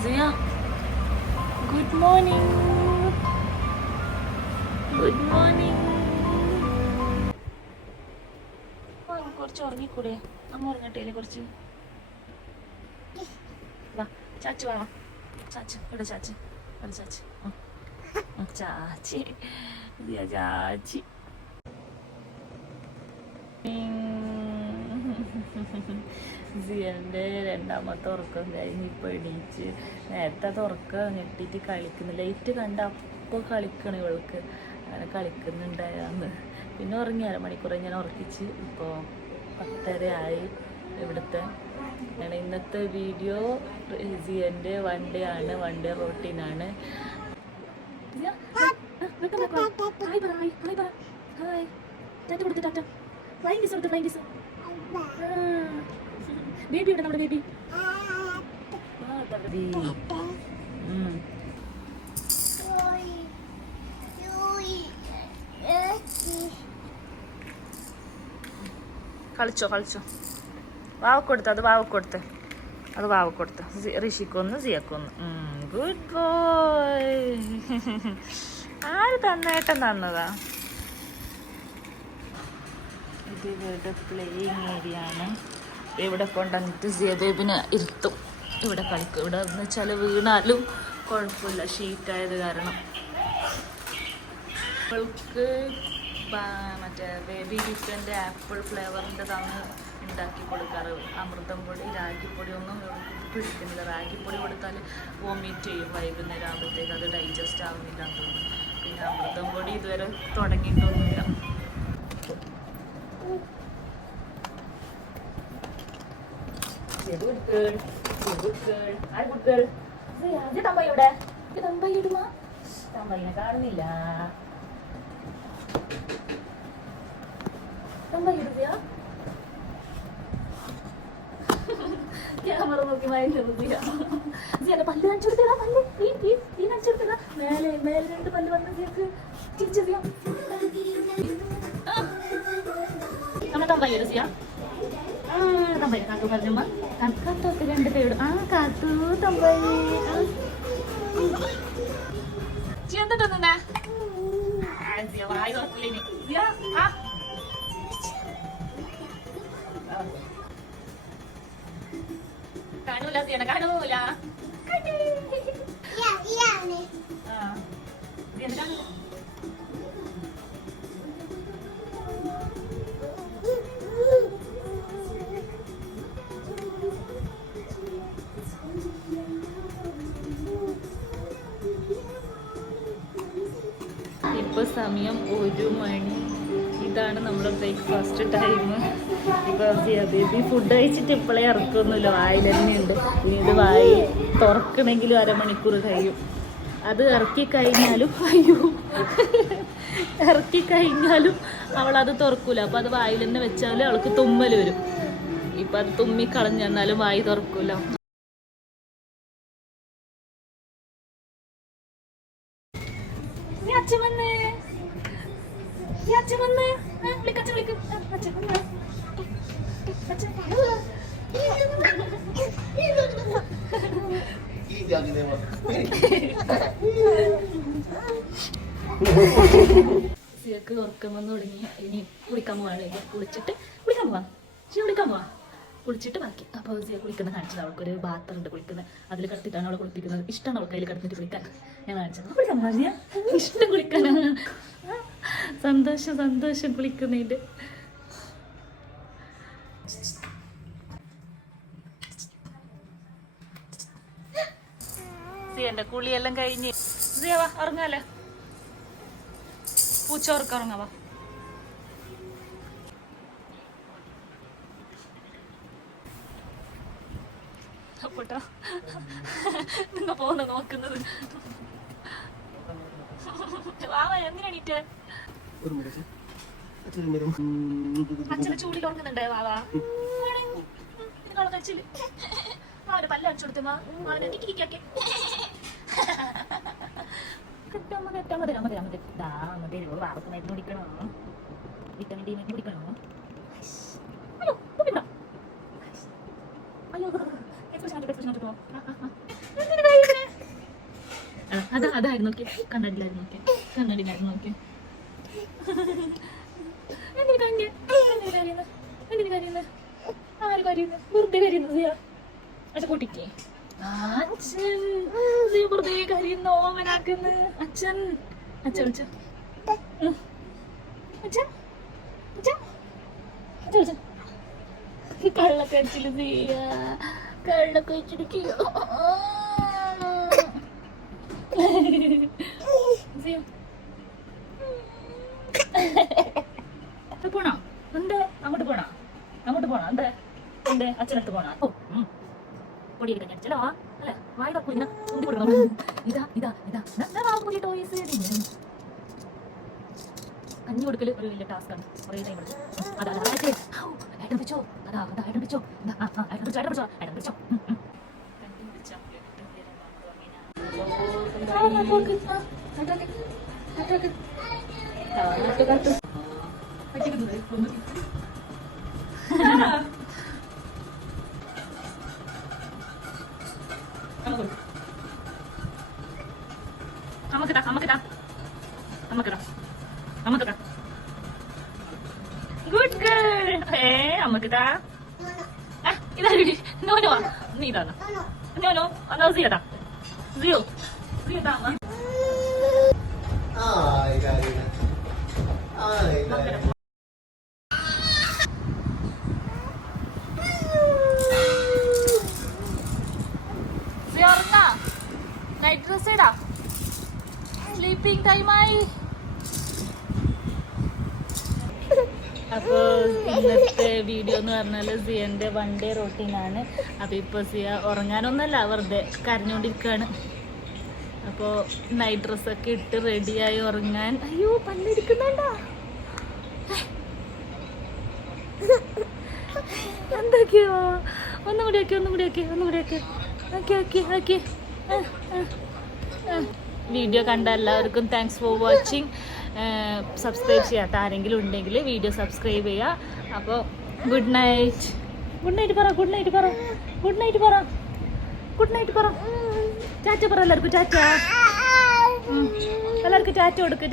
Zia, good morning. Good morning. കുറച്ച് ഉറങ്ങിക്കൂടെ? അമ്മ ഉറങ്ങട്ടെ കുറച്ച്. വാ ചാച്ചു വാ. ചാച്ചു ഇവിടെ ചാച്ചു. ഇവിടെ ചാച്ചു. ചാച്ചി ദിയ ചാച്ചി. സിയൻ്റെ രണ്ടാമത്തെ ഉറക്കം കഴിഞ്ഞ് ഇപ്പോൾ എണീച്ച്. നേരത്തെ അത് ഉറക്കം ഞെട്ടിയിട്ട് കളിക്കുന്നു. ലൈറ്റ് കണ്ട അപ്പോൾ കളിക്കണം ഇവൾക്ക്. അങ്ങനെ കളിക്കുന്നുണ്ടായാന്ന്. പിന്നെ ഉറങ്ങി അരമണിക്കൂർ ഞാൻ ഉറക്കിച്ച്. ഇപ്പോൾ 10:30 ആയി. ഇവിടുത്തെ അങ്ങനെ ഇന്നത്തെ വീഡിയോ സിയൻ്റെ വൺ ഡേ ആണ്. വൺ ഡേ റൂട്ടീനാണ്. ബേബി ഇവിടെ നമ്മുടെ ബേബി. കളിച്ചോ കളിച്ചോ. വാവക്കൊടുത്ത് അത് വാവക്കൊടുത്ത് അത് വാവക്കൊടുത്ത്. ഋഷിക്കൊന്ന് സിയക്കൊന്ന്. Good boy. ആര് തന്നേട്ടൻ തന്നതാ? ഇത് ഇവരുടെ പ്ലേയിങ് ഏരിയ ആണ്. ഇവിടെ കൊണ്ടുവന്നിട്ട് സിയദേബിനെ ഇരുത്തും. ഇവിടെ കളിക്കും. ഇവിടെ എന്ന് വെച്ചാൽ വീണാലും കുഴപ്പമില്ല, ഷീറ്റായത് കാരണം. അവൾക്ക് മറ്റേ ബേബി ഗിഫ്റ്റിൻ്റെ ആപ്പിൾ ഫ്ലേവറിൻ്റെ തന്ന് ഉണ്ടാക്കി കൊടുക്കാറ്. അമൃതം പൊടി രാഗിപ്പൊടി ഒന്നും പിടിക്കുന്നില്ല. രാഗിപ്പൊടി കൊടുത്താൽ വോമിറ്റ് ചെയ്യും വൈകുന്നേരം ആകുമ്പോഴത്തേക്ക്. അത് ഡൈജസ്റ്റ് ആവുന്നില്ല എന്ന് തോന്നുന്നു. പിന്നെ അമൃതം പൊടി ഇതുവരെ തുടങ്ങിയിട്ടൊന്നുമില്ല. കാണുന്നില്ല. ക്യാമറ നോക്കി മയന്റെ പല്ല് കാണിച്ചെടുത്തതാ. പല്ല് ഈ കാണിച്ചെടുത്തതാ. മേലെ മേലെ 2 പല്ല് വന്ന ചേക്ക് തിരിച്ചറിയാ. നമ്മ തമ്പയ്യ സിയ. തമ്പയ്യ കാത്തു പറഞ്ഞമ്മ. കാത്തൊക്കെ 2 പേര്. കാത്തു തമ്പയ്യ. എന്തിട്ടൊന്നെ വായി തുറക്കില്ലേ? കാണൂല സിയന കാണൂല. ഇപ്പോൾ സമയം 1 മണി. ഇതാണ് നമ്മുടെ ബ്രേക്ക്ഫാസ്റ്റ് ടൈം. ഇപ്പോൾ ബേബി ഫുഡ് കഴിച്ചിട്ട് ഇപ്പോഴേ ഇറക്കൊന്നുമില്ല. വായിൽ തന്നെ ഉണ്ട്. ഇനി ഇത് വായി തുറക്കണമെങ്കിലും അരമണിക്കൂർ കഴിയും. അത് ഇറക്കി കഴിഞ്ഞാലും ഇറക്കി കഴിഞ്ഞാലും അവളത് തുറക്കൂല. അപ്പം അത് വായിൽ തന്നെ വെച്ചാലും അവൾക്ക് തുമ്മൽ വരും. ഇപ്പം അത് തുമ്മി കളഞ്ഞെന്നാലും വായി തുറക്കൂല. അച്ഛൻ വന്നേ. അച്ഛൻ വന്നേ. വിളിക്ക്. സിയക്ക് ഉറക്കം വന്ന് തുടങ്ങി. ഇനി കുളിക്കാൻ പോവാണ്. കുളിച്ചിട്ട് കുളിക്കാൻ പോവാ. കുളിച്ചിട്ട് ബാക്കി. അപ്പോൾ സിയ കുളിക്കുന്നത് കാണിച്ചത്. അവൾക്കൊരു ബാത്തറുണ്ട് കുളിക്കുന്നത്. അതിൽ കിടത്തിട്ടാണ് അവളെ കുളിപ്പിക്കുന്നത്. ഇഷ്ടമാണ് അവൾക്ക് അതിൽ കിടന്നിട്ട് കുളിക്കാൻ. ഞാൻ കാണിച്ചത്. കുളിക്കാൻ പോവാ സിയ. ഇഷ്ടം കുളിക്കാനാണ്. സന്തോഷം കുളിക്കുന്നതിൻ്റെ. സിയന്റെ കുളിയെല്ലാം കഴിഞ്ഞ് സിയ വാ ഉറങ്ങാലേ. പൂച്ച ഉറങ്ങാവാ. അപ്പോട്ടാ നിങ്ങൾ പോകുന്ന നോക്കുന്നത്. എന്തിനാണീറ്റ് അച്ഛനെ ചൂടിൽ ഉറങ്ങുന്നുണ്ടേ വാവാ. കഴിച്ചില് അവന്റെ പല്ല് അടിച്ചു കൊടുത്തുമ്മ. അവനെ ടിക്കിക്കാക്കി വാവക്ക് മരുന്ന് കുടിക്കണോ? വിറ്റമിൻ ഡി മരുന്ന് കുടിക്കണോ? അയ്യോ എക്സ്പ്രഷൻ എക്സ്പ്രഷൻ അതായിരുന്നു നോക്കി, കണ്ണടിയിലായിരുന്നു നോക്കി, കണ്ണടിയിലായിരുന്നു നോക്കി. എന്തിനു കരഞ്ഞ്? എന്തിനു കരയുന്നത്? ആര് കരയുന്നത്? വെറുതെ കരയുന്നത് സിയ. അച്ഛൻ കൂട്ടിക്ക്. അച്ഛൻ സിയ വെറുതെ കരയുന്ന ഓമനാക്കുന്നു. അച്ഛൻ അച്ഛൻ അച്ഛൻ അച്ഛൻ അച്ഛൻ അച്ഛൻ കള്ളൊക്കെ അടിച്ചില്ല സിയ, കള്ളൊക്കെ വെച്ചിരിക്കോ പോണോ? എന്തേ അങ്ങോട്ട് പോണോ? അങ്ങോട്ട് പോണോ? എന്തേ എന്തേ അച്ഛനടുത്ത് പോണോ? ഓ പൊടിയൊക്കെ കഴിച്ചല്ലോ അല്ലെ, വായി തപ്പു ഇങ്ങനെ ഉന്തി കൊടുക്കണം. ഇതാ ഇതാ ഇതാ പുതിയ ടോയ്സ്. കഞ്ഞി കൊടുക്കല് ഒരു വലിയ ടാസ്ക്കാണ്, കുറേ ടൈം എടുക്കും. അതാ ഏട്ടൻ പിടിച്ചോ, അതാ ഏട്ടൻ പിടിച്ചോ, ഏട്ടൻ പിടിച്ചോ, ഏട്ടൻ പിടിച്ചോ. Good girl. അമ്മക്കിതാ ഇതാ നോനോ, നീ ഇതാ നോനോ, അതാ സിയതാ സിയോ സിയതാ. നൈറ്റ് ഡ്രസ് ഇടാ, സ്ലീപ്പിംഗ് ടൈമായി. അപ്പോൾ ഇന്നത്തെ വീഡിയോ എന്ന് പറഞ്ഞാൽ സിയൻ്റെ വൺ ഡേ റൊട്ടീനാണ്. അപ്പോൾ ഇപ്പോൾ സിയ ഉറങ്ങാനൊന്നുമല്ല, വെറുതെ കരഞ്ഞുകൊണ്ടിരിക്കുകയാണ്. അപ്പോൾ നൈറ്റ് ഡ്രസ്സൊക്കെ ഇട്ട് റെഡിയായി ഉറങ്ങാൻ. അയ്യോ പല്ലടിക്കുന്നുണ്ടോ? എന്തൊക്കെയോ ഒന്നും കൂടി ആക്കി. ഓക്കെ. വീഡിയോ കണ്ട എല്ലാവർക്കും താങ്ക്സ് ഫോർ വാച്ചിങ്. സബ്സ്ക്രൈബ് ചെയ്യാത്ത ആരെങ്കിലും ഉണ്ടെങ്കിൽ വീഡിയോ സബ്സ്ക്രൈബ് ചെയ്യുക. അപ്പോൾ ഗുഡ് നൈറ്റ് പറ. ടാറ്റ പറ എല്ലാവർക്കും. എല്ലാവർക്കും ടാറ്റ കൊടുക്ക്.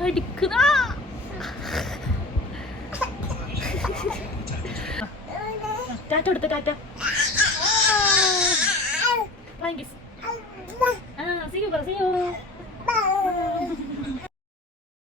കടിക്കുന്ന ടാറ്റ കൊടുത്ത് ടാറ്റ.